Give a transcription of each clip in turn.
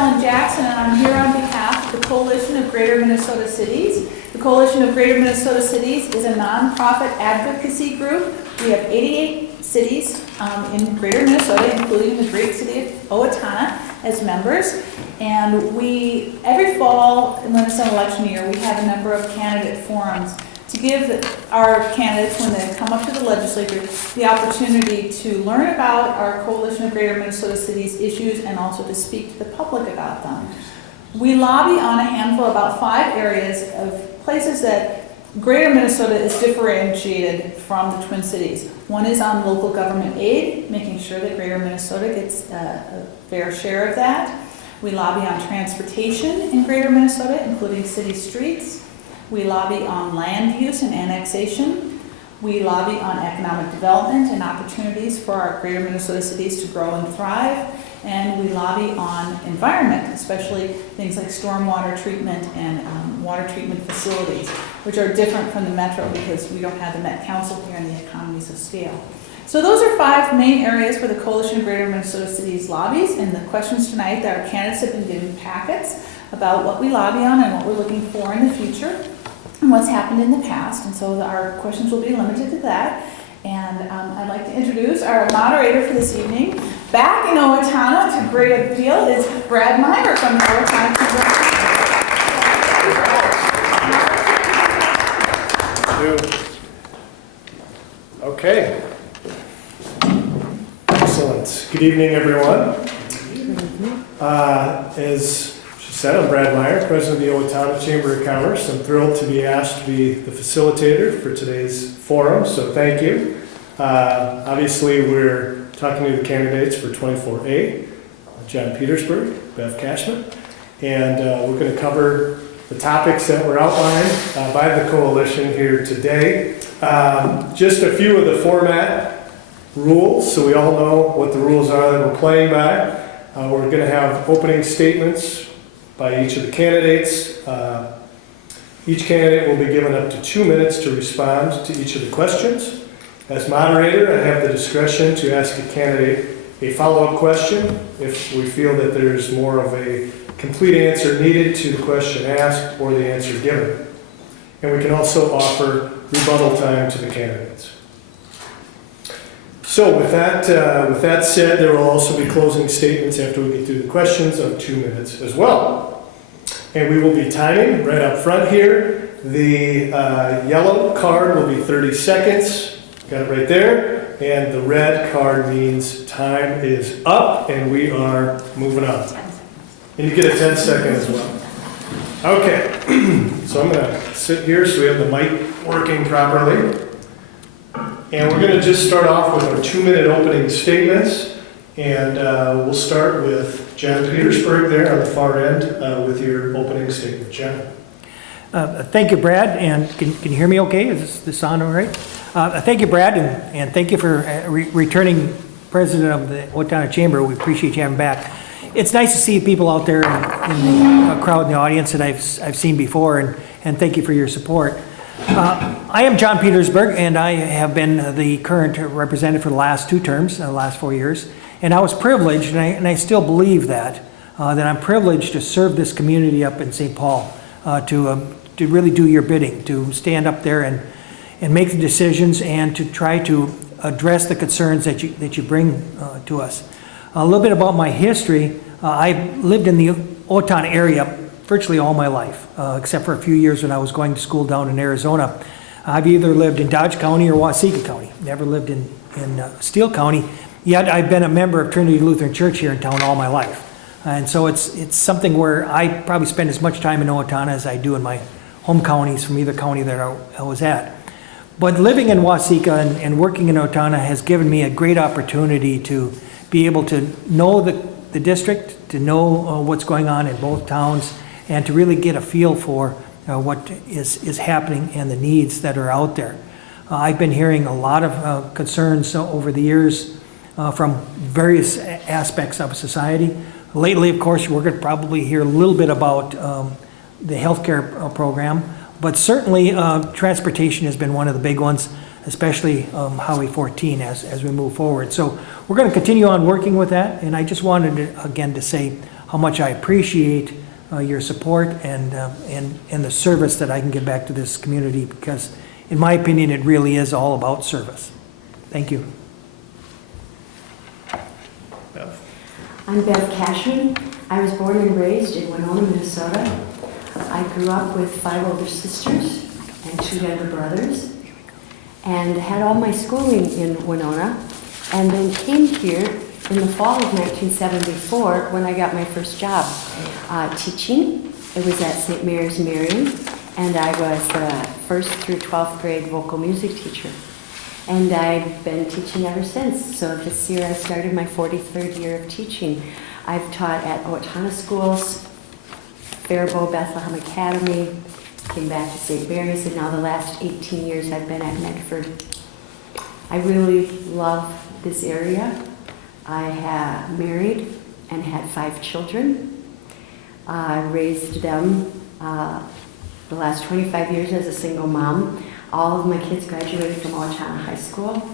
Ellen Jackson, and I'm here on behalf of the Coalition of Greater Minnesota Cities. The Coalition of Greater Minnesota Cities is a nonprofit advocacy group. We have 88 cities in Greater Minnesota, including the great city of Owatonna, as members. And every fall, when it's an election year, we have a number of candidate forums to give our candidates, when they come up to the legislature, the opportunity to learn about our Coalition of Greater Minnesota Cities issues and also to speak to the public about them. We lobby on a handful, about 5 areas of places that Greater Minnesota is differentiated from the Twin Cities. One is on local government aid, making sure that Greater Minnesota gets a fair share of that. We lobby on transportation in Greater Minnesota, including city streets. We lobby on land use and annexation. We lobby on economic development and opportunities for our Greater Minnesota cities to grow and thrive. And we lobby on environment, especially things like stormwater treatment and water treatment facilities, which are different from the metro because we don't have the Met Council here and the economies of scale. So those are 5 main areas where the Coalition of Greater Minnesota Cities lobbies, and the questions tonight that our candidates have been given packets about what we lobby on and what we're looking for in the future and what's happened in the past. And so our questions will be limited to that. And I'd like to introduce our moderator for this evening. Back in Owatonna to great appeal is Brad Meyer from the Owatonna Chamber. Okay. Excellent. Good evening, everyone. As she said, I'm Brad Meyer, President of the Owatonna Chamber of Commerce. I'm thrilled to be asked to be the facilitator for today's forum, so thank you. Obviously, we're talking to the candidates for 24A, John Petersburg, Bev Cashman, and we're going to cover the topics that were outlined by the coalition here today. Just a few of the format rules, so we all know what the rules are that we're playing by. We're going to have opening statements by each of the candidates. Each candidate will be given up to 2 minutes to respond to each of the questions. As moderator, I have the discretion to ask a candidate a follow-up question if we feel that there's more of a complete answer needed to the question asked or the answer given. And we can also offer rebuttal time to the candidates. So with that said, there will also be closing statements after we get through the questions of 2 minutes as well. And we will be timing right up front here. The yellow card will be 30 seconds. Got it right there. And the red card means time is up and we are moving on. And you get a 10-second as well. Okay, so I'm going to sit here so we have the mic working properly. And we're going to just start off with our 2-minute opening statements. And we'll start with John Petersburg there on the far end with your opening statement. John. Thank you, Brad. And can you hear me okay? Is this on all right? Thank you, Brad, and thank you for returning president of the Owatonna Chamber. We appreciate you having back. It's nice to see people out there in the crowd in the audience that I've seen before, and thank you for your support. I am John Petersburg, and I have been the current representative for the last 2 terms, the last 4 years. And I was privileged, and I still believe that I'm privileged to serve this community up in St. Paul, to really do your bidding, to stand up there and make the decisions and to try to address the concerns that you bring to us. A little bit about my history. I've lived in the Owatonna area virtually all my life, except for a few years when I was going to school down in Arizona. I've either lived in Dodge County or Waseca County. Never lived in Steele County, yet I've been a member of Trinity Lutheran Church here in town all my life. And so it's something where I probably spend as much time in Owatonna as I do in my home counties from either county that I was at. But living in Waseca and working in Owatonna has given me a great opportunity to be able to know the district, to know what's going on in both towns, and to really get a feel for what is happening and the needs that are out there. I've been hearing a lot of concerns over the years from various aspects of society. Lately, of course, we're going to probably hear a little bit about the healthcare program, but certainly transportation has been one of the big ones, especially Highway 14 as we move forward. So we're going to continue on working with that, and I just wanted to, again to say how much I appreciate your support and the service that I can give back to this community, because in my opinion, it really is all about service. Thank you. I'm Bev Cashman. I was born and raised in Winona, Minnesota. I grew up with 5 older sisters and 2 younger brothers, and had all my schooling in Winona, and then came here in the fall of 1974 when I got my first job teaching. It was at St. Mary's Marion, and I was the 1st through 12th grade vocal music teacher. And I've been teaching ever since. So this year I started my 43rd year of teaching. I've taught at Owatonna schools, Faribault Bethlehem Academy, came back to St. Mary's, and now the last 18 years I've been at Medford. I really love this area. I have married and had 5 children. I raised them the last 25 years as a single mom. All of my kids graduated from Owatonna High School,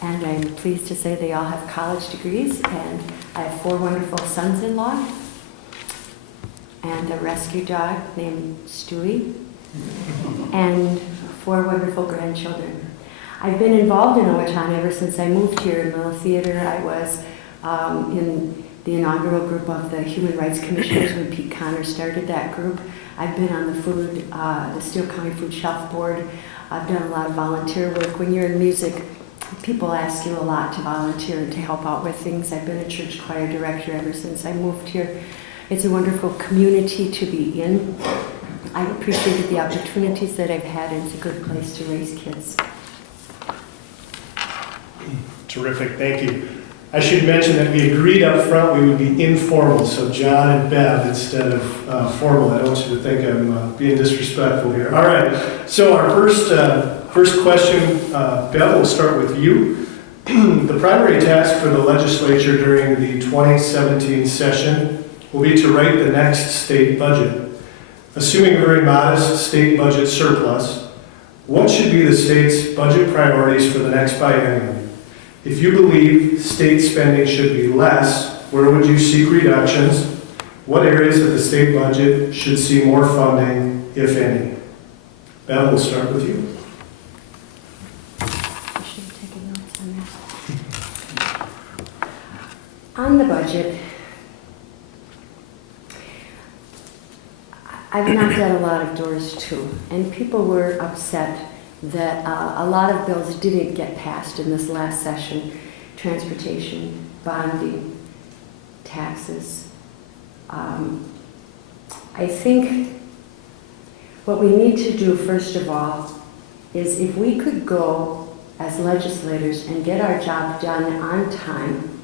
and I'm pleased to say they all have college degrees, and I have 4 wonderful sons-in-law and a rescue dog named Stewie, and 4 wonderful grandchildren. I've been involved in Owatonna ever since I moved here in Little Theater. I was in the inaugural group of the Human Rights Commissioners when Pete Connor started that group. I've been on the Steele County Food Shelf Board. I've done a lot of volunteer work. When you're in music, people ask you a lot to volunteer and to help out with things. I've been a church choir director ever since I moved here. It's a wonderful community to be in. I've appreciated the opportunities that I've had, and it's a good place to raise kids. Terrific, thank you. I should mention that we agreed up front we would be informal, so John and Bev instead of formal. I don't want you to think I'm being disrespectful here. All right, so our first question, Bev, we'll start with you. The primary task for the legislature during the 2017 session will be to write the next state budget. Assuming a very modest state budget surplus, what should be the state's budget priorities for the next biennium? If you believe state spending should be less, where would you seek reductions? What areas of the state budget should see more funding, if any? Bev, we'll start with you. I should have taken notes on that. On the budget, I've knocked on a lot of doors too, and people were upset that a lot of bills didn't get passed in this last session. Transportation, bonding, taxes. I think what we need to do first of all is, if we could go as legislators and get our job done on time,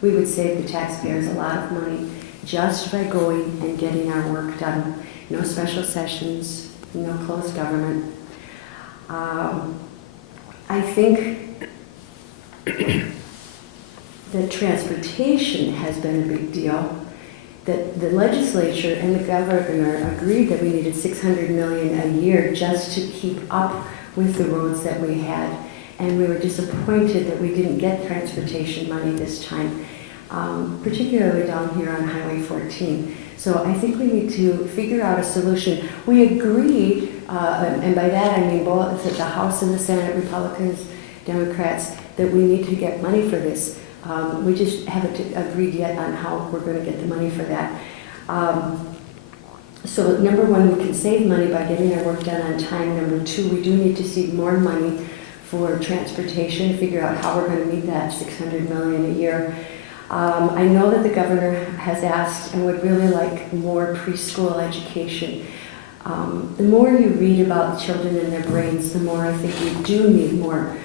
we would save the taxpayers a lot of money just by going and getting our work done. No special sessions, no closed government. I think that transportation has been a big deal. That the legislature and the governor agreed that we needed $600 million a year just to keep up with the roads that we had, and we were disappointed that we didn't get transportation money this time, particularly down here on Highway 14. So I think we need to figure out a solution. We agreed, and by that I mean both the House and the Senate, Republicans, Democrats, that we need to get money for this. We just haven't agreed yet on how we're going to get the money for that. So number 1, we can save money by getting our work done on time. Number 2, we do need to see more money for transportation, figure out how we're going to meet that $600 million a year. I know that the governor has asked and would really like more preschool education. The more you read about children and their brains, the more I think we do need more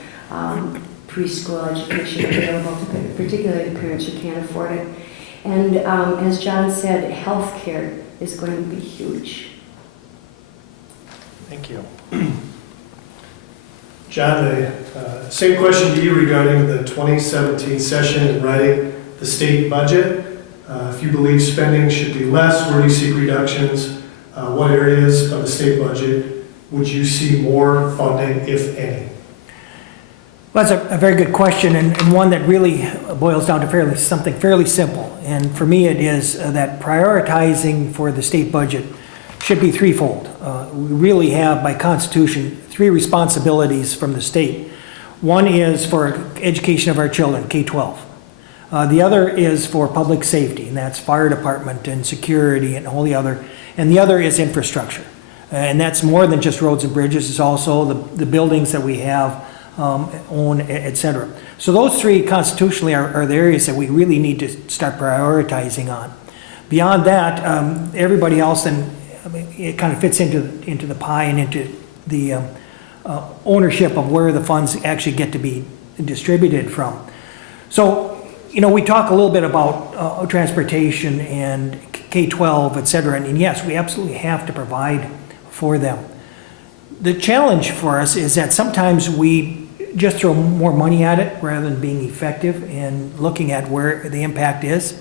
preschool education available to particularly parents who can't afford it. And as John said, health care is going to be huge. Thank you. John, the same question to you regarding the 2017 session and writing the state budget. If you believe spending should be less, where do you seek reductions? What areas of the state budget would you see more funding, if any? Well, that's a very good question, and one that really boils down to something fairly simple. And for me, it is that prioritizing for the state budget should be threefold. We really have, by Constitution, three responsibilities from the state. One is for education of our children, K-12. The other is for public safety, and that's fire department and security and all the other. And the other is infrastructure. And that's more than just roads and bridges, it's also the buildings that we have, own, et cetera. So those three constitutionally are the areas that we really need to start prioritizing on. Beyond that, everybody else then, I mean, it kind of fits into the pie and into the ownership of where the funds actually get to be distributed from. So, you know, we talk a little bit about transportation and K-12, et cetera, and yes, we absolutely have to provide for them. The challenge for us is that sometimes we just throw more money at it rather than being effective and looking at where the impact is.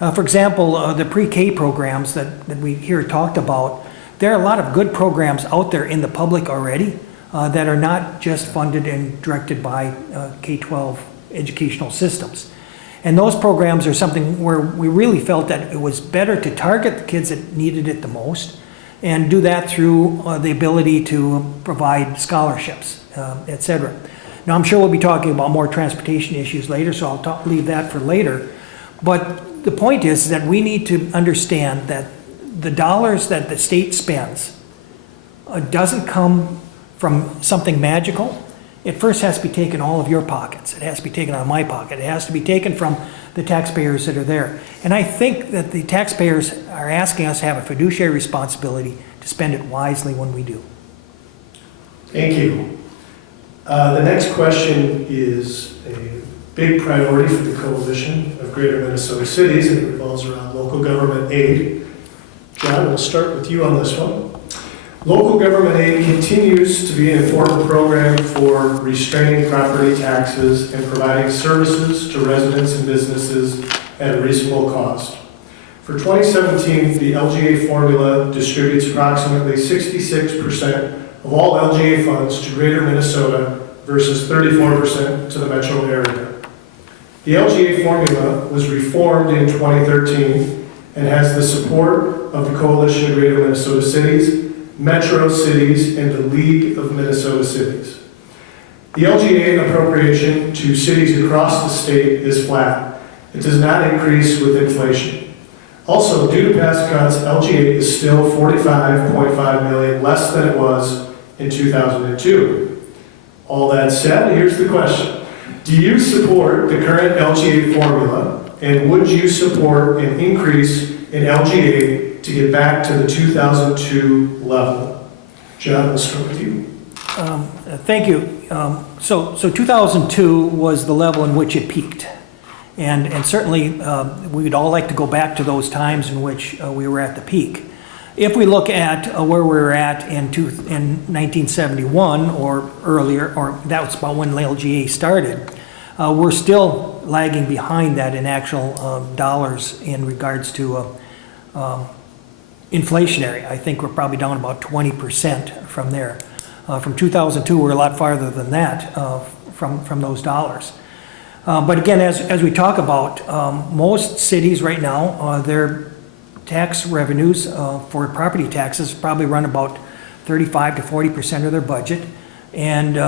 For example, the pre-K programs that we hear talked about, there are a lot of good programs out there in the public already that are not just funded and directed by K-12 educational systems. And those programs are something where we really felt that it was better to target the kids that needed it the most and do that through the ability to provide scholarships, et cetera. Now, I'm sure we'll be talking about more transportation issues later, so I'll leave that for later. But the point is that we need to understand that the dollars that the state spends doesn't come from something magical. It first has to be taken out of your pockets. It has to be taken out of my pocket. It has to be taken from the taxpayers that are there. And I think that the taxpayers are asking us to have a fiduciary responsibility to spend it wisely when we do. Thank you. The next question is a big priority for the Coalition of Greater Minnesota Cities, and it revolves around local government aid. John, we'll start with you on this one. Local government aid continues to be an important program for restraining property taxes and providing services to residents and businesses at a reasonable cost. For 2017, the LGA formula distributes approximately 66% of all LGA funds to Greater Minnesota versus 34% to the metro area. The LGA formula was reformed in 2013 and has the support of the Coalition of Greater Minnesota Cities, Metro Cities, and the League of Minnesota Cities. The LGA appropriation to cities across the state is flat. It does not increase with inflation. Also, due to past cuts, LGA is still $45.5 million less than it was in 2002. All that said, here's the question. Do you support the current LGA formula, and would you support an increase in LGA to get back to the 2002 level? John, we'll start with you. Thank you. So 2002 was the level in which it peaked. And certainly we'd all like to go back to those times in which we were at the peak. If we look at where we were at in 1971 or earlier, or that was about when LGA started, we're still lagging behind that in actual dollars in regards to inflationary. I think we're probably down about 20% from there. From 2002, we're a lot farther than that from those dollars. But again, as we talk about, most cities right now, their tax revenues for property taxes probably run about 35 to 40% of their budget. And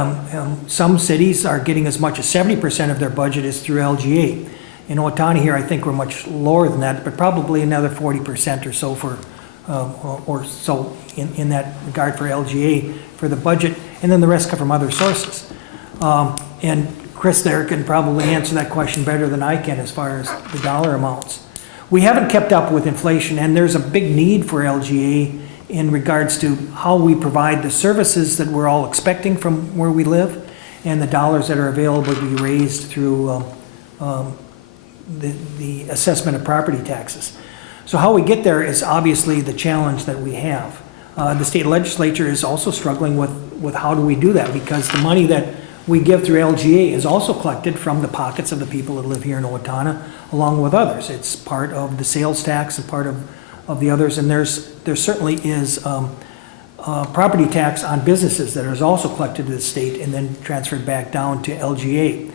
some cities are getting as much as 70% of their budget is through LGA. In Owatonna here, I think we're much lower than that, but probably another 40% or so for, or so in that regard for LGA for the budget, and then the rest come from other sources. And Chris there can probably answer that question better than I can as far as the dollar amounts. We haven't kept up with inflation, and there's a big need for LGA in regards to how we provide the services that we're all expecting from where we live, and the dollars that are available to be raised through the assessment of property taxes. So how we get there is obviously the challenge that we have. The state legislature is also struggling with how do we do that, because the money that we give through LGA is also collected from the pockets of the people that live here in Owatonna, along with others. It's part of the sales tax and part of the others, and there certainly is property tax on businesses that is also collected to the state and then transferred back down to LGA.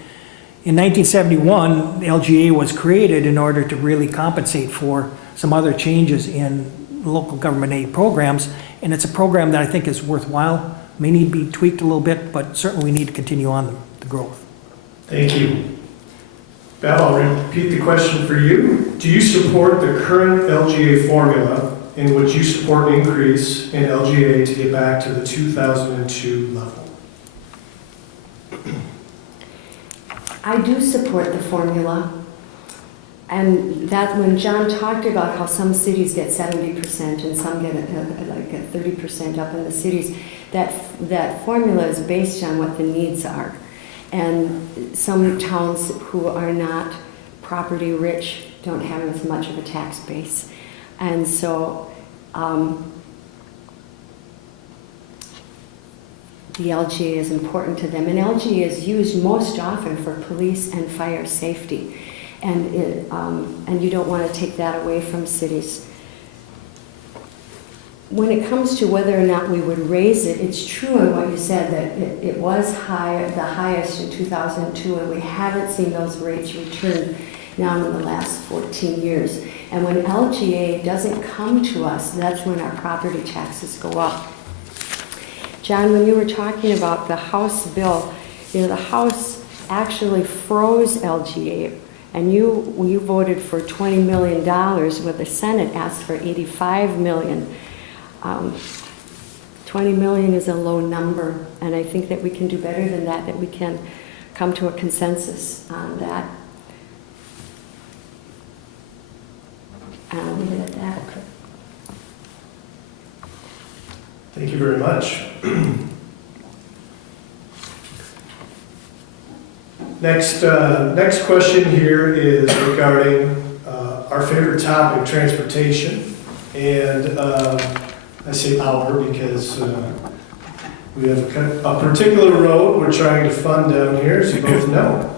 In 1971, the LGA was created in order to really compensate for some other changes in local government aid programs, and it's a program that I think is worthwhile, may need to be tweaked a little bit, but certainly we need to continue on the growth. Thank you. Bev, I'll repeat the question for you. Do you support the current LGA formula, and would you support an increase in LGA to get back to the 2002 level? I do support the formula. And that when John talked about how some cities get 70% and some get like 30% up in the cities, that formula is based on what the needs are. And some towns who are not property rich don't have as much of a tax base. And so the LGA is important to them. And LGA is used most often for police and fire safety. And you don't want to take that away from cities. When it comes to whether or not we would raise it, it's true in what you said that it was high, the highest in 2002, and we haven't seen those rates return now in the last 14 years. And when LGA doesn't come to us, that's when our property taxes go up. John, when you were talking about the House bill, you know, the House actually froze LGA, and you voted for $20 million, where the Senate asked for $85 million. 20 million is a low number, and I think that we can do better than that, that we can come to a consensus on that. And I'll leave it at that. Okay. Thank you very much. Next question here is regarding our favorite topic, transportation. And I say our because we have a particular road we're trying to fund down here, as you both know.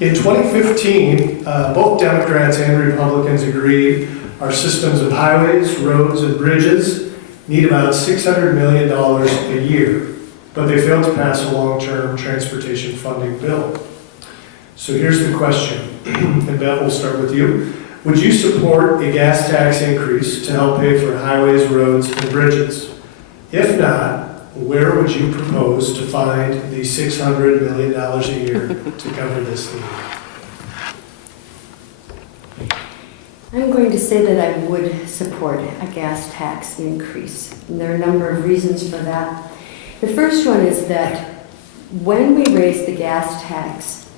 In 2015, both Democrats and Republicans agreed our systems of highways, roads, and bridges need about $600 million a year, but they failed to pass a long-term transportation funding bill. So here's the question, and Bev, we'll start with you. Would you support a gas tax increase to help pay for highways, roads, and bridges? If not, where would you propose to find the $600 million a year to cover this need? I'm going to say that I would support a gas tax increase. And there are a number of reasons for that. The first one is that when we raise the gas tax,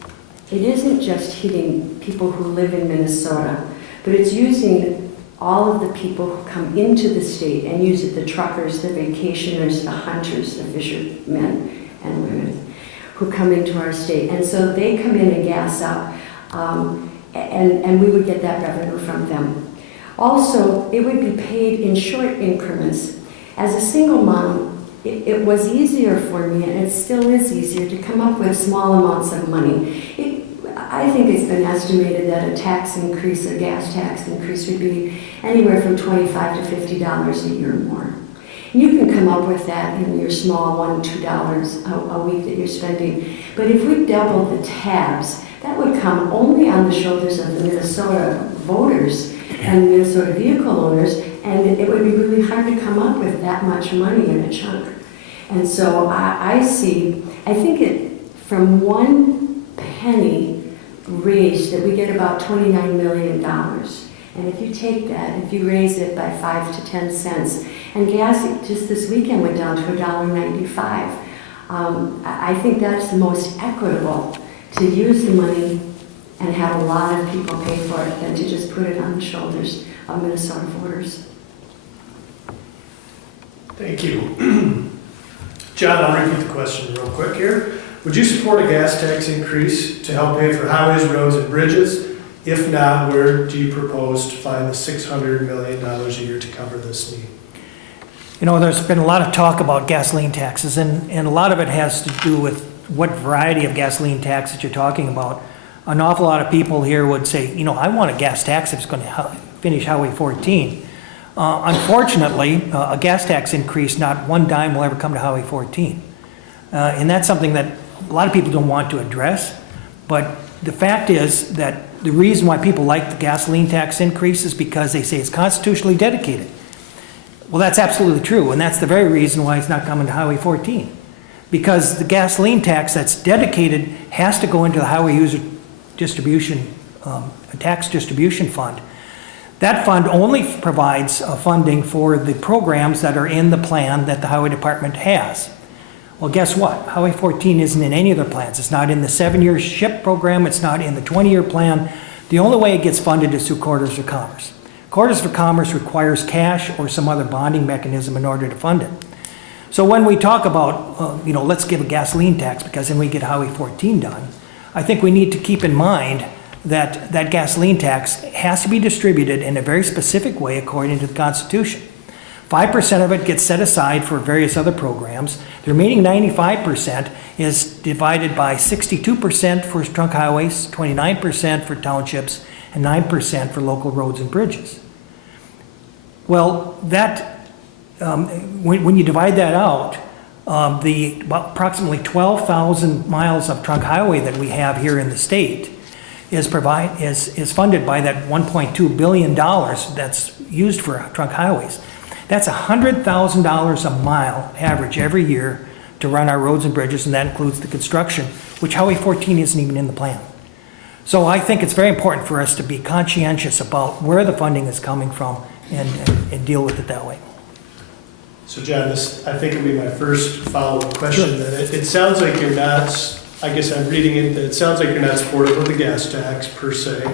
it isn't just hitting people who live in Minnesota, but it's using all of the people who come into the state and use it, the truckers, the vacationers, the hunters, the fishermen and women who come into our state. And so they come in and gas up, and we would get that revenue from them. Also, it would be paid in short increments. As a single mom, it was easier for me, and it still is easier, to come up with small amounts of money. I think it's been estimated that a tax increase, a gas tax increase, would be anywhere from $25 to $50 a year more. And you can come up with that in your small $1, $2 a week that you're spending. But if we doubled the tabs, that would come only on the shoulders of the Minnesota voters and Minnesota vehicle owners, and it would be really hard to come up with that much money in a chunk. And so I think from 1 penny raised that we get about $29 million. And if you take that, if you raise it by 5 to 10 cents, and gas just this weekend went down to $1.95, I think that's the most equitable, to use the money and have a lot of people pay for it than to just put it on the shoulders of Minnesota voters. Thank you. John, I'll repeat the question real quick here. Would you support a gas tax increase to help pay for highways, roads, and bridges? If not, where do you propose to find the $600 million a year to cover this need? You know, there's been a lot of talk about gasoline taxes, and a lot of it has to do with what variety of gasoline tax that you're talking about. An awful lot of people here would say, you know, I want a gas tax that's going to finish Highway 14. Unfortunately, a gas tax increase, not one dime will ever come to Highway 14. And that's something that a lot of people don't want to address. But the fact is that the reason why people like the gasoline tax increase is because they say it's constitutionally dedicated. Well, that's absolutely true, and that's the very reason why it's not coming to Highway 14. Because the gasoline tax that's dedicated has to go into the Highway User Distribution, Tax Distribution Fund. That fund only provides funding for the programs that are in the plan that the Highway Department has. Well, guess what? Highway 14 isn't in any of their plans. It's not in the 7-year SHIP program. It's not in the 20-year plan. The only way it gets funded is through Corridors for Commerce. Corridors for Commerce requires cash or some other bonding mechanism in order to fund it. So when we talk about, let's give a gasoline tax because then we get Highway 14 done, I think we need to keep in mind that that gasoline tax has to be distributed in a very specific way according to the Constitution. 5% of it gets set aside for various other programs. The remaining 95% is divided by 62% for trunk highways, 29% for townships, and 9% for local roads and bridges. Well, that when you divide that out, the approximately 12,000 miles of trunk highway that we have here in the state is funded by that $1.2 billion that's used for trunk highways. That's $100,000 a mile average every year to run our roads and bridges, and that includes the construction, which Highway 14 isn't even in the plan. So I think it's very important for us to be conscientious about where the funding is coming from and deal with it that way. So John, this, I think, will be my first follow-up question. Sure. That it sounds like you're not, I guess I'm reading it, that it sounds like you're not supportive of the gas tax per se.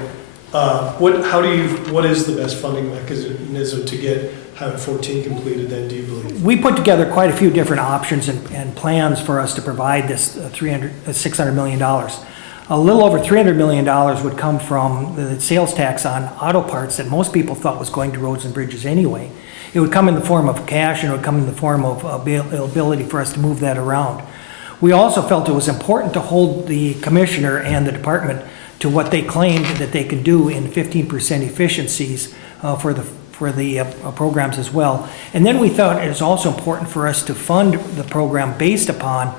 What is the best funding mechanism to get Highway 14 completed then, do you believe? We put together quite a few different options and plans for us to provide this $600 million. A little over $300 million would come from the sales tax on auto parts that most people thought was going to roads and bridges anyway. It would come in the form of cash, and it would come in the form of ability for us to move that around. We also felt it was important to hold the commissioner and the department to what they claimed that they could do in 15% efficiencies for the programs as well. And then we thought it was also important for us to fund the program based upon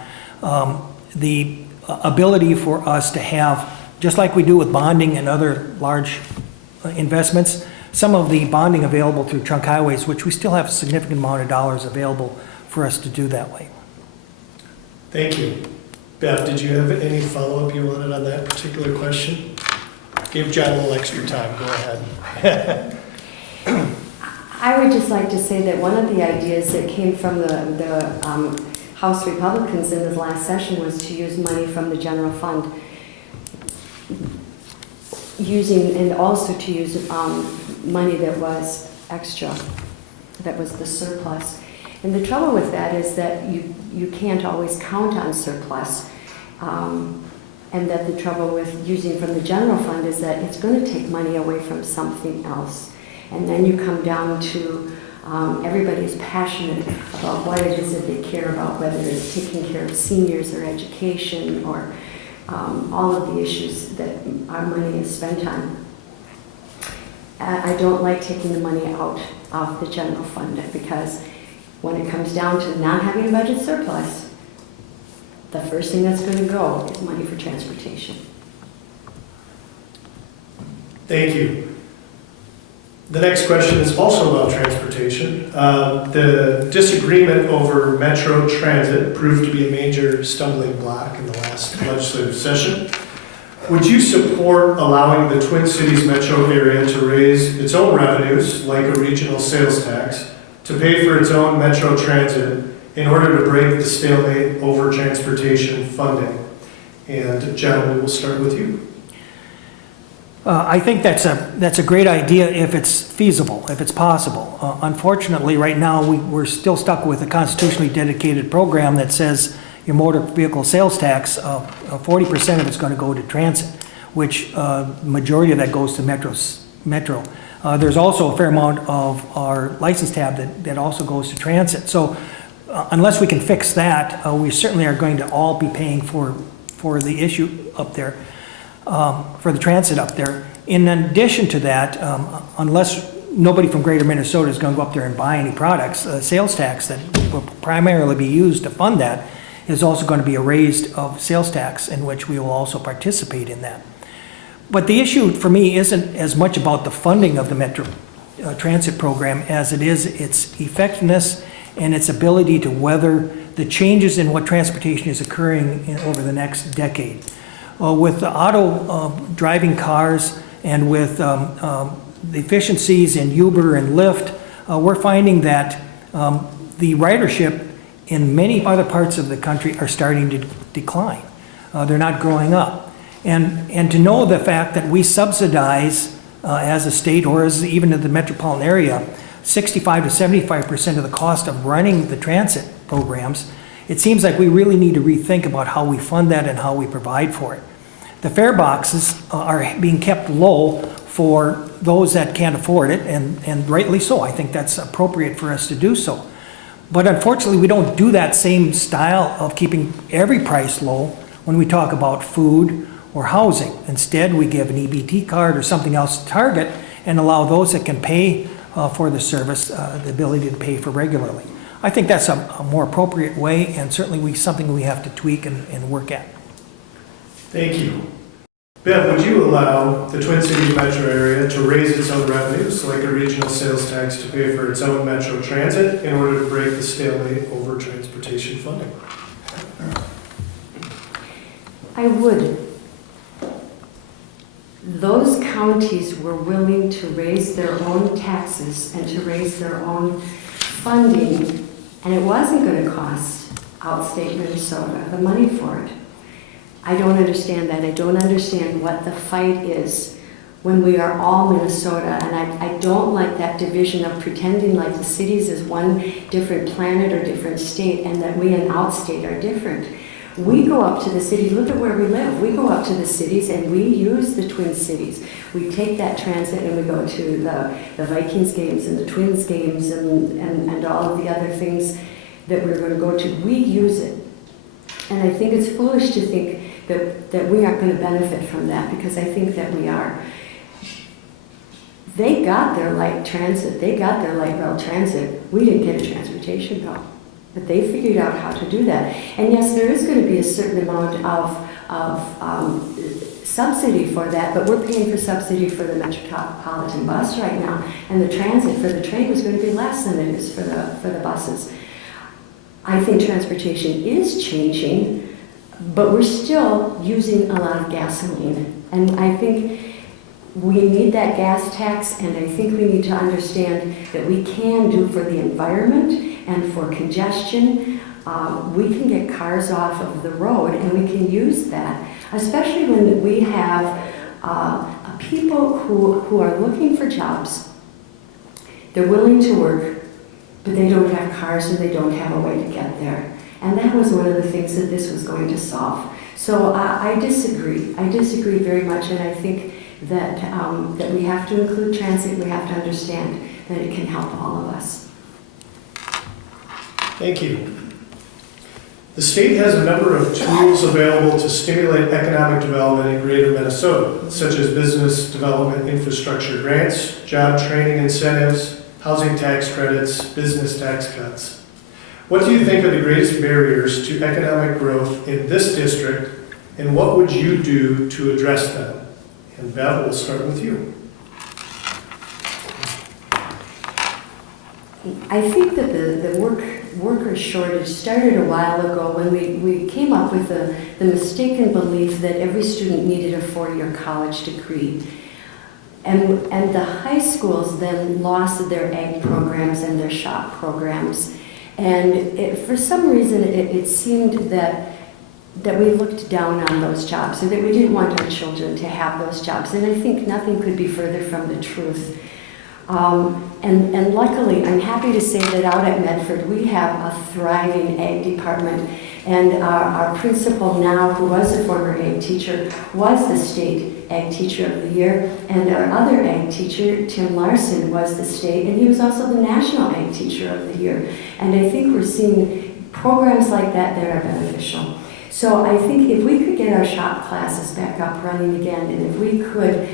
the ability for us to have, just like we do with bonding and other large investments, some of the bonding available through trunk highways, which we still have a significant amount of dollars available for us to do that way. Thank you. Bev, did you have any follow-up you wanted on that particular question? Give John a little extra time. Go ahead. I would just like to say that one of the ideas that came from the House Republicans in this last session was to use money from the general fund, and also to use money that was extra, that was the surplus. And the trouble with that is that you can't always count on surplus. And that the trouble with using from the general fund is that it's going to take money away from something else. And then you come down to everybody's passionate about what it is that they care about, whether it's taking care of seniors or education or all of the issues that our money is spent on. I don't like taking the money out of the general fund because when it comes down to not having a budget surplus, the first thing that's going to go is money for transportation. Thank you. The next question is also about transportation. The disagreement over Metro Transit proved to be a major stumbling block in the last legislative session. Would you support allowing the Twin Cities metro area to raise its own revenues, like a regional sales tax, to pay for its own Metro Transit in order to break the stalemate over transportation funding? And John, we will start with you. I think that's a great idea if it's feasible, if it's possible. Unfortunately, right now, we're still stuck with a constitutionally dedicated program that says your motor vehicle sales tax, 40% of it's going to go to transit, which majority of that goes to Metro. There's also a fair amount of our license tab that also goes to transit. So unless we can fix that, we certainly are going to all be paying for the issue up there. For the transit up there. In addition to that, unless nobody from Greater Minnesota is going to go up there and buy any products. Sales tax that will primarily be used to fund that is also going to be a raised of sales tax in which we will also participate in that. But the issue for me isn't as much about the funding of the Metro Transit program as it is its effectiveness and its ability to weather the changes in what transportation is occurring over the next decade. With the auto driving cars and with the efficiencies in Uber and Lyft, we're finding that the ridership in many other parts of the country are starting to decline. They're not growing up. And to know the fact that we subsidize as a state or as even in the metropolitan area, 65 to 75% of the cost of running the transit programs, it seems like we really need to rethink about how we fund that and how we provide for it. The fare boxes are being kept low for those that can't afford it, and rightly so. I think that's appropriate for us to do so. But unfortunately, we don't do that same style of keeping every price low when we talk about food or housing. Instead, we give an EBT card or something else to target and allow those that can pay for the service the ability to pay for regularly. I think that's a more appropriate way, and certainly something we have to tweak and work at. Thank you. Bev, would you allow the Twin Cities metro area to raise its own revenues, like a regional sales tax, to pay for its own metro transit in order to break the stalemate over transportation funding? I would. Those counties were willing to raise their own taxes and to raise their own funding, and it wasn't going to cost outstate Minnesota the money for it. I don't understand that. I don't understand what the fight is when we are all Minnesota, and I don't like that division of pretending like the cities is one different planet or different state and that we in outstate are different. We go up to the city, look at where we live. We go up to the cities and we use the Twin Cities. We take that transit and we go to the Vikings games and the Twins games and all of the other things that we're going to go to. We use it. And I think it's foolish to think that we aren't going to benefit from that, because I think that we are. They got their light transit. They got their light rail transit. We didn't get a transportation bill. But they figured out how to do that. And yes, there is going to be a certain amount of subsidy for that, but we're paying for subsidy for the Metropolitan bus right now, and the transit for the train is going to be less than it is for the buses. I think transportation is changing, but we're still using a lot of gasoline. And I think we need that gas tax, and I think we need to understand that we can do for the environment and for congestion. We can get cars off of the road, and we can use that, especially when we have people who are looking for jobs. They're willing to work, but they don't have cars and they don't have a way to get there. And that was one of the things that this was going to solve. So I disagree. I disagree very much, and I think that that we have to include transit. We have to understand that it can help all of us. Thank you. The state has a number of tools available to stimulate economic development in Greater Minnesota, such as business development infrastructure grants, job training incentives, housing tax credits, business tax cuts. What do you think are the greatest barriers to economic growth in this district, and what would you do to address them? And Bev, we'll start with you. I think that the worker shortage started a while ago when we came up with the mistaken belief that every student needed a 4-year college degree. And the high schools then lost their ag programs and their shop programs. And for some reason, it seemed that we looked down on those jobs, and that we didn't want our children to have those jobs. And I think nothing could be further from the truth. And luckily, I'm happy to say that out at Medford, we have a thriving ag department. And our principal now, who was a former ag teacher, was the state ag teacher of the year. And our other ag teacher, Tim Larson, was the state, and he was also the national ag teacher of the year. And I think we're seeing programs like that are beneficial. So I think if we could get our shop classes back up running again, and if we could,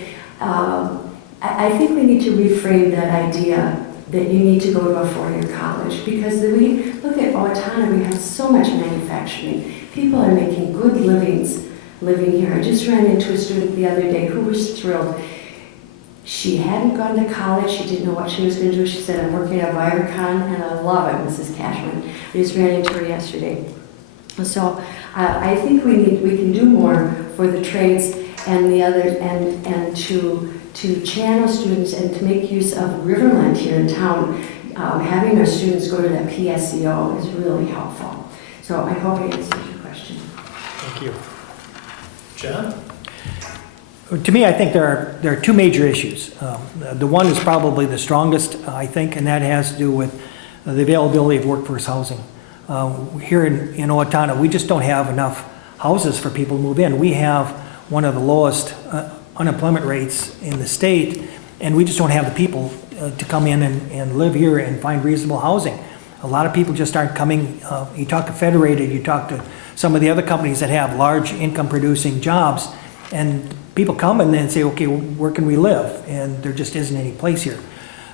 I think we need to reframe that idea that you need to go to a four-year college, because we look at Owatonna, we have so much manufacturing. People are making good livings living here. I just ran into a student the other day who was thrilled. She hadn't gone to college, she didn't know what she was going to do. She said, I'm working at Viracon, and I love it, Mrs. Cashman. I just ran into her yesterday. So I think we can do more for the trades and the other, and to channel students and to make use of Riverland here in town. Having our students go to that PSEO is really helpful. So I hope I answered your question. Thank you. John? To me, I think there are two major issues. The one is probably the strongest, I think, and that has to do with the availability of workforce housing. Here in Owatonna, we just don't have enough houses for people to move in. We have one of the lowest unemployment rates in the state, and we just don't have the people to come in and live here and find reasonable housing. A lot of people just aren't coming. You talk to Federated, you talk to some of the other companies that have large income producing jobs, and people come and then say, okay, where can we live? And there just isn't any place here.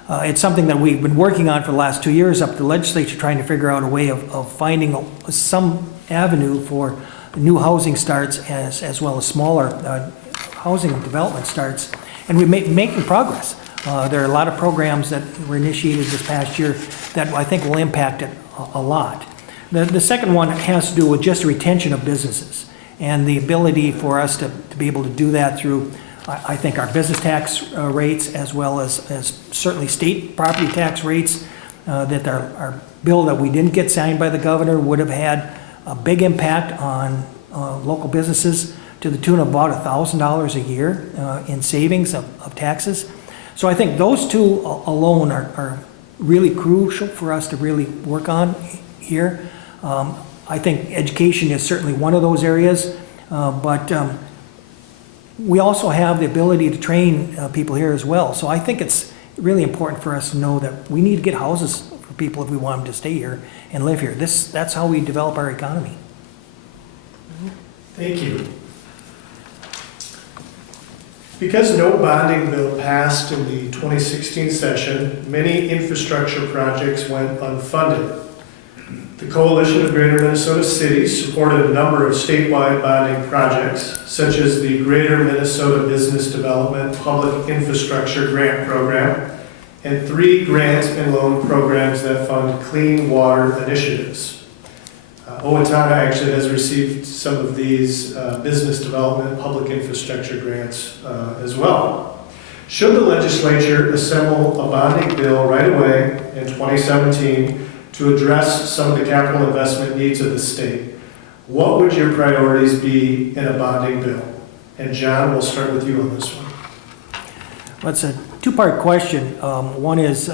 It's something that we've been working on for the last 2 years up to the legislature, trying to figure out a way of finding some avenue for new housing starts as well as smaller housing development starts. And we're making progress. There are a lot of programs that were initiated this past year that I think will impact it a lot. The second one has to do with just retention of businesses and the ability for us to be able to do that through, I think, our business tax rates as well as certainly state property tax rates. That our bill that we didn't get signed by the governor would have had a big impact on local businesses to the tune of about $1,000 a year in savings of taxes. So I think those two alone are really crucial for us to really work on here. I think education is certainly one of those areas, but we also have the ability to train people here as well. So I think it's really important for us to know that we need to get houses for people if we want them to stay here and live here. That's how we develop our economy. Thank you. Because no bonding bill passed in the 2016 session, many infrastructure projects went unfunded. The Coalition of Greater Minnesota Cities supported a number of statewide bonding projects, such as the Greater Minnesota Business Development Public Infrastructure Grant Program, and 3 grant and loan programs that fund clean water initiatives. Owatonna actually has received some of these business development public infrastructure grants as well. Should the legislature assemble a bonding bill right away in 2017 to address some of the capital investment needs of the state, what would your priorities be in a bonding bill? And John, we'll start with you on this one. Well, it's a two-part question. One is,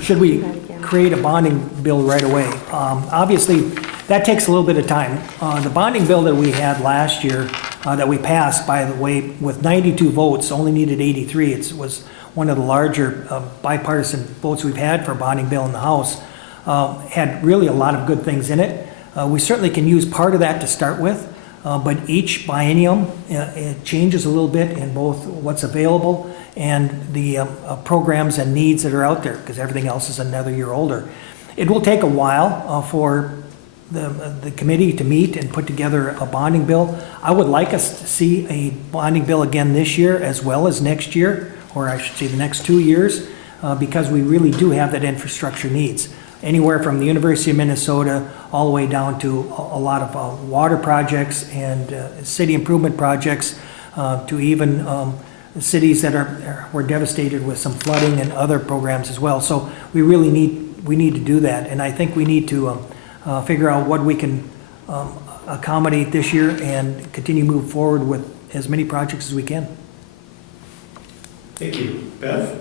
should we create a bonding bill right away? Obviously, that takes a little bit of time. The bonding bill that we had last year, that we passed, by the way, with 92 votes, only needed 83. It was one of the larger bipartisan votes we've had for a bonding bill in the House. Had really a lot of good things in it. We certainly can use part of that to start with, but each biennium, it changes a little bit in both what's available and the programs and needs that are out there, because everything else is another year older. It will take a while for the committee to meet and put together a bonding bill. I would like us to see a bonding bill again this year as well as next year, or I should say the next 2 years, because we really do have that infrastructure needs. Anywhere from the University of Minnesota all the way down to a lot of water projects and city improvement projects, to even cities that were devastated with some flooding and other programs as well. So we really need to do that, and I think we need to figure out what we can accommodate this year and continue to move forward with as many projects as we can. Thank you. Bev?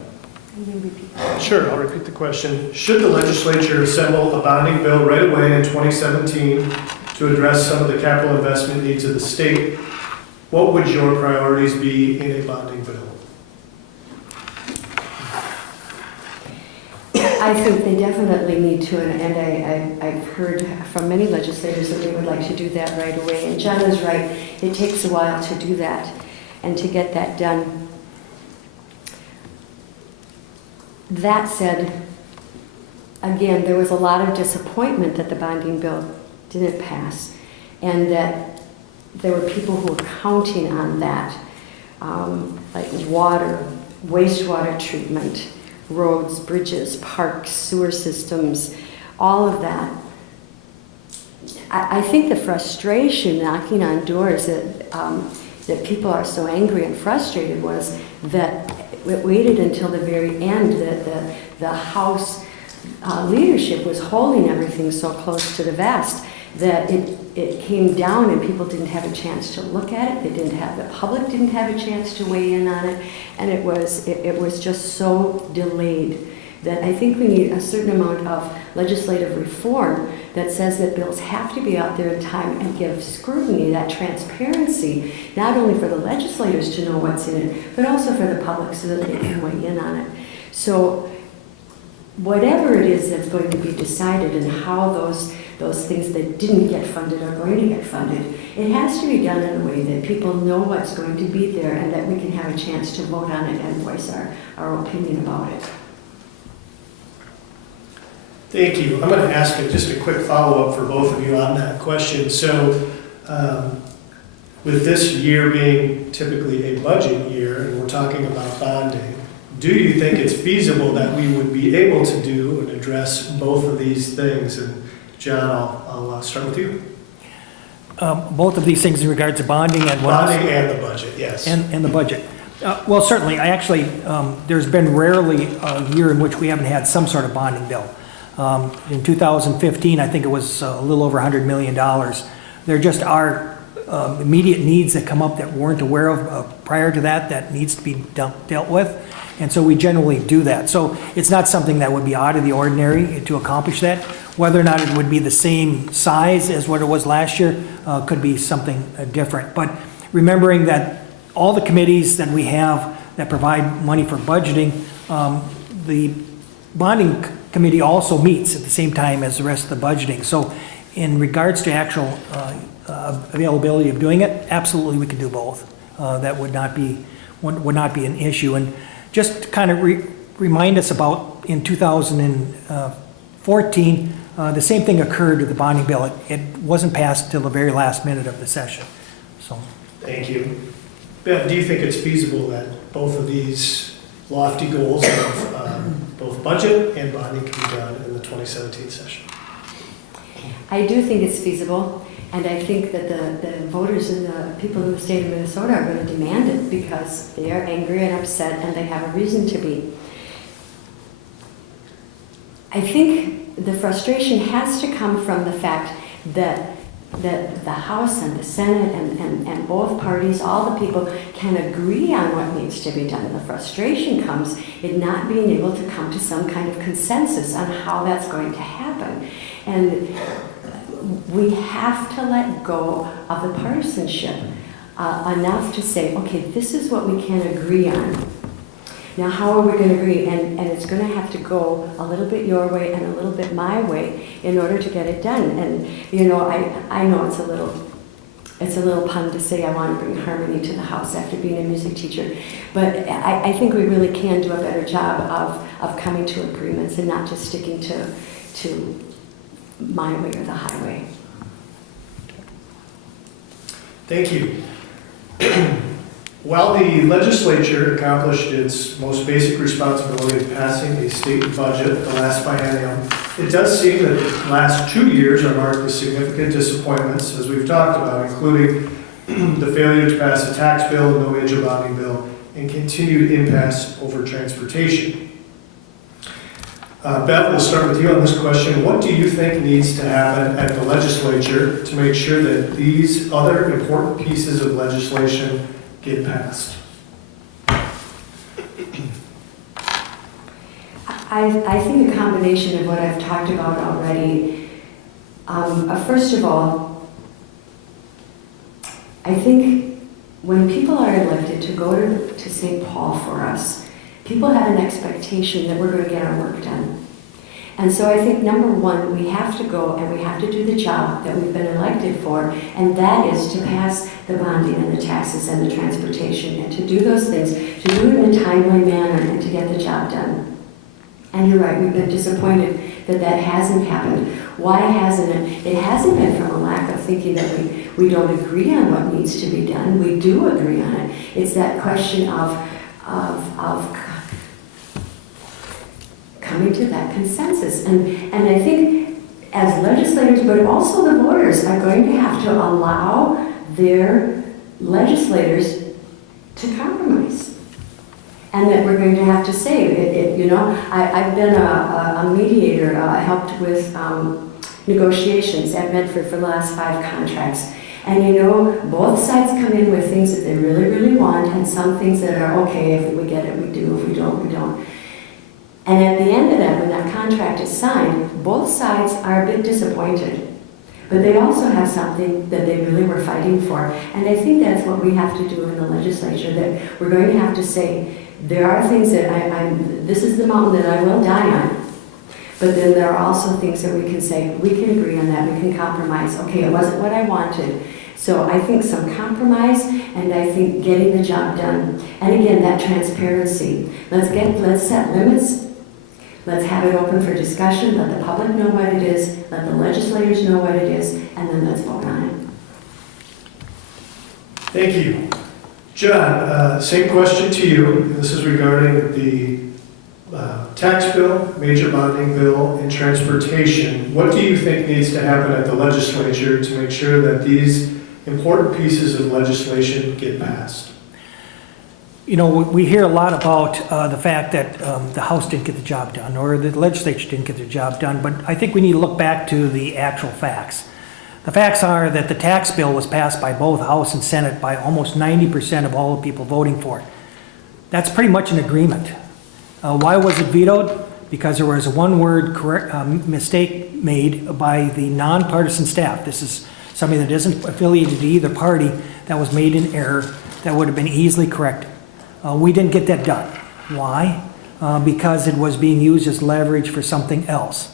Can you repeat that? Sure, I'll repeat the question. Should the legislature assemble a bonding bill right away in 2017 to address some of the capital investment needs of the state, what would your priorities be in a bonding bill? I think they definitely need to, and I've heard from many legislators that they would like to do that right away. And John is right, it takes a while to do that and to get that done. that said, again, there was a lot of disappointment that the bonding bill didn't pass, and that there were people who were counting on that, like water, wastewater treatment, roads, bridges, parks, sewer systems, all of that. I think the frustration knocking on doors that people are so angry and frustrated was that it waited until the very end that the House leadership was holding everything so close to the vest that it came down and people didn't have a chance to look at it. The public didn't have a chance to weigh in on it, and it was just so delayed that I think we need a certain amount of legislative reform that says that bills have to be out there in time and give scrutiny, that transparency, not only for the legislators to know what's in it, but also for the public so that they can weigh in on it. So whatever it is that's going to be decided and how those things that didn't get funded are going to get funded, it has to be done in a way that people know what's going to be there and that we can have a chance to vote on it and voice our opinion about it. Thank you. I'm going to ask just a quick follow-up for both of you on that question. So with this year being typically a budget year, and we're talking about bonding, do you think it's feasible that we would be able to do and address both of these things? And John, I'll start with you. Both of these things in regard to bonding and what else? Bonding and the budget, yes. And the budget. Well, certainly, there's been rarely a year in which we haven't had some sort of bonding bill. In 2015, I think it was a little over $100 million. There just are immediate needs that come up that we weren't aware of prior to that needs to be dealt with. And so we generally do that. So it's not something that would be out of the ordinary to accomplish that. Whether or not it would be the same size as what it was last year could be something different. But remembering that all the committees that we have that provide money for budgeting, the bonding committee also meets at the same time as the rest of the budgeting. So in regards to actual availability of doing it, absolutely we can do both. That would not be an issue. And just to kind of remind us about in 2014, the same thing occurred with the bonding bill. It wasn't passed until the very last minute of the session. So. Thank you. Bev, do you think it's feasible that both of these lofty goals of both budget and bonding can be done in the 2017 session? I do think it's feasible, and I think that the voters and the people in the state of Minnesota are going to demand it because they are angry and upset and they have a reason to be. I think the frustration has to come from the fact that the House and the Senate and both parties, all the people can agree on what needs to be done. The frustration comes in not being able to come to some kind of consensus on how that's going to happen. And we have to let go of the partisanship enough to say, okay, this is what we can agree on. Now, how are we going to agree? And it's going to have to go a little bit your way and a little bit my way in order to get it done. And, you know, I know it's a little pun to say I want to bring harmony to the house after being a music teacher. But I think we really can do a better job of coming to agreements and not just sticking to my way or the highway. Thank you. While the legislature accomplished its most basic responsibility of passing a state budget the last biennium, it does seem that the last 2 years are marked with significant disappointments, as we've talked about, including the failure to pass a tax bill, a no-major bonding bill, and continued impasse over transportation. Bev, we'll start with you on this question. What do you think needs to happen at the legislature to make sure that these other important pieces of legislation get passed? I think a combination of what I've talked about already. First of all, I think when people are elected to go to St. Paul for us, people have an expectation that we're going to get our work done. And so I think, number one, we have to go and we have to do the job that we've been elected for, and that is to pass the bonding and the taxes and the transportation, and to do those things, to do it in a timely manner and to get the job done. And you're right, we've been disappointed that that hasn't happened. Why hasn't it? It hasn't been from a lack of thinking that we don't agree on what needs to be done. We do agree on it. It's that question of coming to that consensus. And I think as legislators, but also the voters, are going to have to allow their legislators to compromise. And that we're going to have to say, you know, I've been a mediator, helped with negotiations at Medford for the last 5 contracts. And you know, both sides come in with things that they really, really want, and some things that are okay, if we get it, we do, if we don't, we don't. And at the end of that, when that contract is signed, both sides are a bit disappointed. But they also have something that they really were fighting for. And I think that's what we have to do in the legislature, that we're going to have to say, there are things that this is the mountain that I will die on. But then there are also things that we can say, we can agree on that, we can compromise. Okay, it wasn't what I wanted. So I think some compromise, and I think getting the job done. And again, that transparency. Let's set limits. Let's have it open for discussion. Let the public know what it is. Let the legislators know what it is. And then let's vote on it. Thank you. John, same question to you. This is regarding the tax bill, major bonding bill, and transportation. What do you think needs to happen at the legislature to make sure that these important pieces of legislation get passed? You know, we hear a lot about the fact that the House didn't get the job done, or the legislature didn't get their job done, but I think we need to look back to the actual facts. The facts are that the tax bill was passed by both House and Senate by almost 90% of all the people voting for it. That's pretty much an agreement. Why was it vetoed? Because there was a one-word mistake made by the nonpartisan staff. This is somebody that isn't affiliated to either party that was made in error that would have been easily corrected. We didn't get that done. Why? Because it was being used as leverage for something else.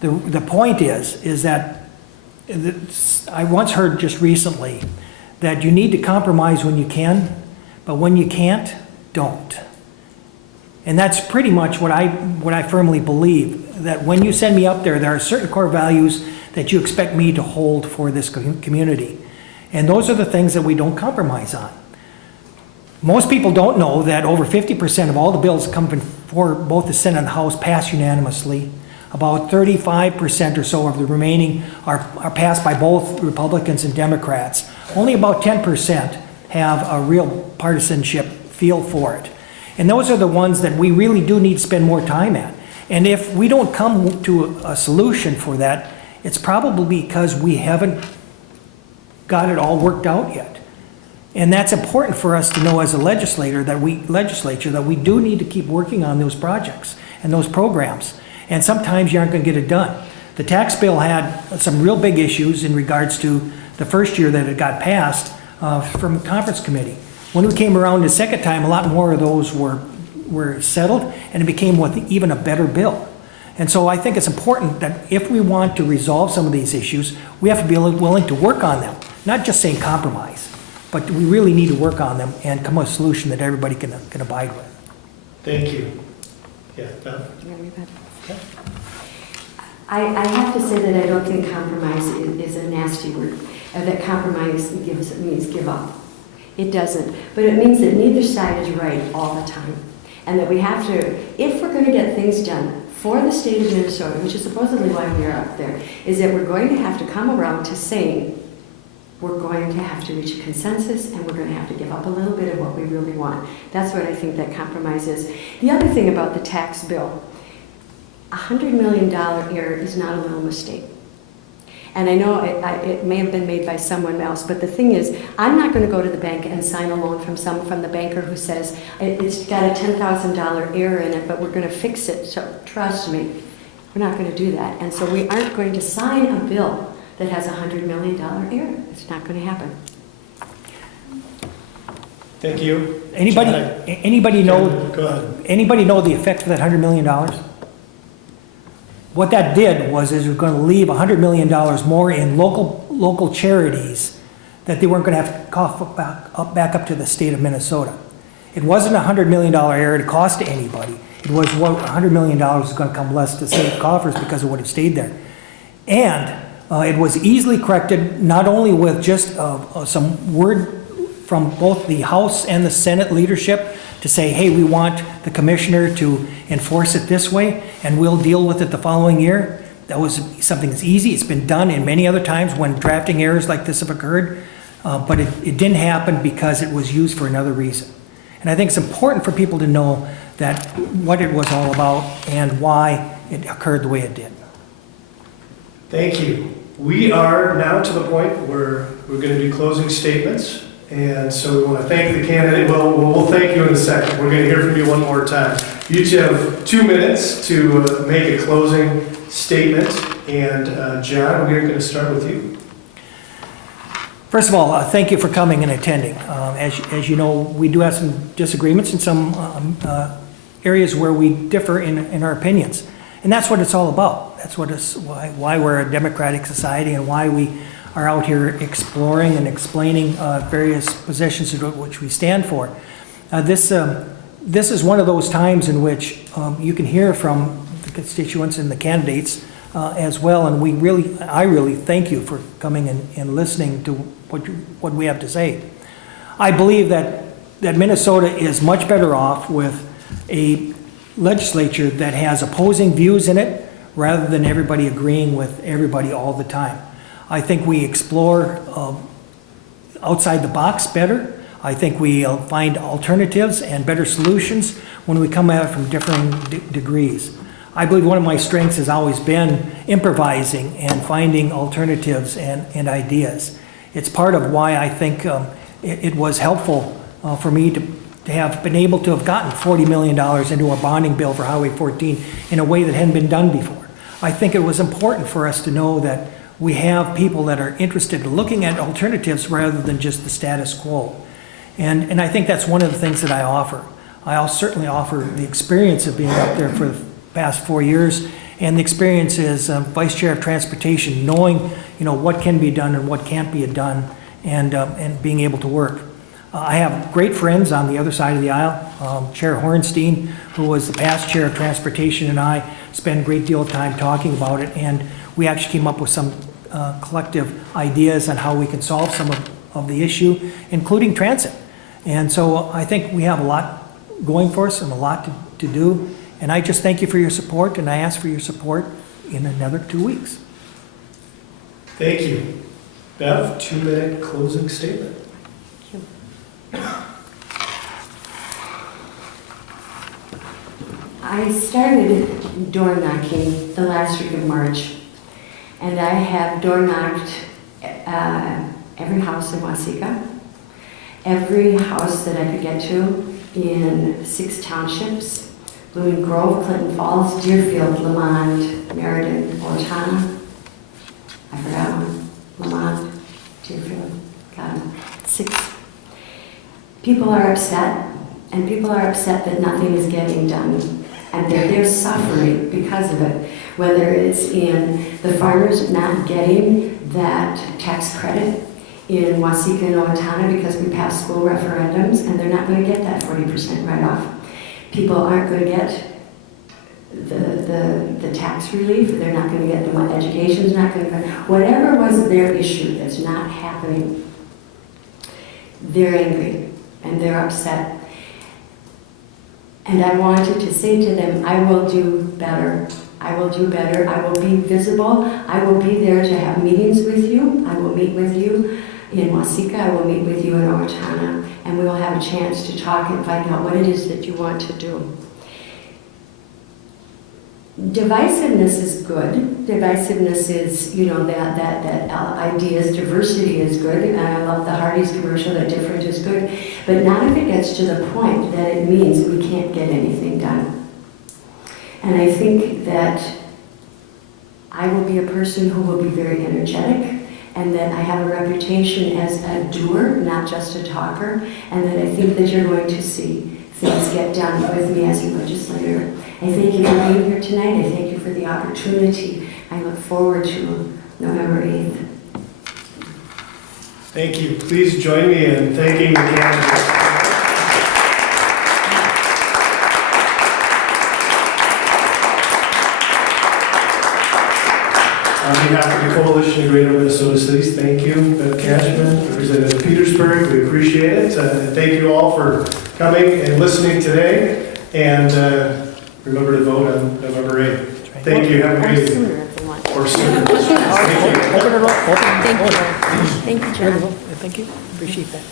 The point is that I once heard just recently that you need to compromise when you can, but when you can't, don't. And that's pretty much what I firmly believe, that when you send me up there, there are certain core values that you expect me to hold for this community. And those are the things that we don't compromise on. Most people don't know that over 50% of all the bills come before both the Senate and the House pass unanimously. About 35% or so of the remaining are passed by both Republicans and Democrats. Only about 10% have a real partisanship feel for it. And those are the ones that we really do need to spend more time at. And if we don't come to a solution for that, it's probably because we haven't got it all worked out yet. And that's important for us to know as a legislature that we do need to keep working on those projects and those programs. And sometimes you aren't going to get it done. The tax bill had some real big issues in regards to the first year that it got passed from the conference committee. When we came around the second time, a lot more of those were settled, and it became even a better bill. And so I think it's important that if we want to resolve some of these issues, we have to be willing to work on them, not just saying compromise, but we really need to work on them and come up with a solution that everybody can abide with. Thank you. Yeah, Bev? Okay. I have to say that I don't think compromise is a nasty word. That compromise means give up. It doesn't. But it means that neither side is right all the time. And that we have to, if we're going to get things done for the state of Minnesota, which is supposedly why we are up there, is that we're going to have to come around to saying we're going to have to reach a consensus and we're going to have to give up a little bit of what we really want. That's what I think that compromise is. The other thing about the tax bill, $100 million error is not a little mistake. And I know it may have been made by someone else, but the thing is, I'm not going to go to the bank and sign a loan from the banker who says, it's got a $10,000 error in it, but we're going to fix it, so trust me. We're not going to do that. And so we aren't going to sign a bill that has a $100 million error. It's not going to happen. Thank you. Anybody know? Go ahead. Anybody know the effect of that $100 million? What that did was we're going to leave $100 million more in local charities that they weren't going to have to cough back up to the state of Minnesota. It wasn't a $100 million error to cost to anybody. it was what $100 million was going to come less to state coffers because it would have stayed there. And it was easily corrected, not only with just some word from both the House and the Senate leadership to say, hey, we want the commissioner to enforce it this way, and we'll deal with it the following year. That was something that's easy. It's been done in many other times when drafting errors like this have occurred, but it didn't happen because it was used for another reason. And I think it's important for people to know that what it was all about and why it occurred the way it did. Thank you. We are now to the point where we're going to do closing statements. And so we want to thank the candidate. Well, we'll thank you in a second. We're going to hear from you one more time. You each have 2 minutes to make a closing statement. And John, we're going to start with you. First of all, thank you for coming and attending. As you know, we do have some disagreements in some areas where we differ in our opinions. And that's what it's all about. That's why we're a democratic society and why we are out here exploring and explaining various positions which we stand for. This is one of those times in which you can hear from the constituents and the candidates as well, and I really thank you for coming and listening to what we have to say. I believe that Minnesota is much better off with a legislature that has opposing views in it rather than everybody agreeing with everybody all the time. I think we explore outside the box better. I think we find alternatives and better solutions when we come at it from differing degrees. I believe one of my strengths has always been improvising and finding alternatives and ideas. It's part of why I think it was helpful for me to have been able to have gotten $40 million into a bonding bill for Highway 14 in a way that hadn't been done before. I think it was important for us to know that we have people that are interested in looking at alternatives rather than just the status quo. And I think that's one of the things that I offer. I'll certainly offer the experience of being up there for the past 4 years and the experience as Vice Chair of Transportation, knowing what can be done and what can't be done and being able to work. I have great friends on the other side of the aisle. Chair Hornstein, who was the past Chair of Transportation, and I spent a great deal of time talking about it, and we actually came up with some collective ideas on how we can solve some of the issue, including transit. And so I think we have a lot going for us and a lot to do. And I just thank you for your support, and I ask for your support in another 2 weeks. Thank you. Bev, 2-minute closing statement. I started door knocking the last week of March, and I have door knocked every house in Waseca, every house that I could get to in 6 townships: Blooming Grove, Clinton Falls, Deerfield, Lamont, Meriden, Owatonna. I forgot one. Lamont, Deerfield, got 6. People are upset, and people are upset that nothing is getting done, and they're suffering because of it. Whether it's in the farmers not getting that tax credit in Waseca and Owatonna because we passed school referendums, and they're not going to get that 40% write-off. People aren't going to get the tax relief. They're not going to get the education's not going to. Whatever was their issue that's not happening, they're angry and they're upset. And I wanted to say to them, I will do better. I will do better. I will be visible. I will be there to have meetings with you. I will meet with you in Waseca. I will meet with you in Owatonna, and we will have a chance to talk and find out what it is that you want to do. Divisiveness is good. Divisiveness is, that ideas, diversity is good. And I love the Hardee's commercial, that different is good. But not if it gets to the point that it means we can't get anything done. And I think that I will be a person who will be very energetic, and that I have a reputation as a doer, not just a talker, and that I think that you're going to see things get done with me as a legislator. I thank you for being here tonight. I thank you for the opportunity. I look forward to November 8th. Thank you. Please join me in thanking the candidates. On behalf of the Coalition of Greater Minnesota Cities, thank you, Bev Cashman, Representative Petersburg, we appreciate it. And thank you all for coming and listening today. And remember to vote on November 8th. Thank you, have a great evening. Sooner if you want. Or sooner. Thank you. Open it up, open it up. Thank you, John. Thank you, appreciate that.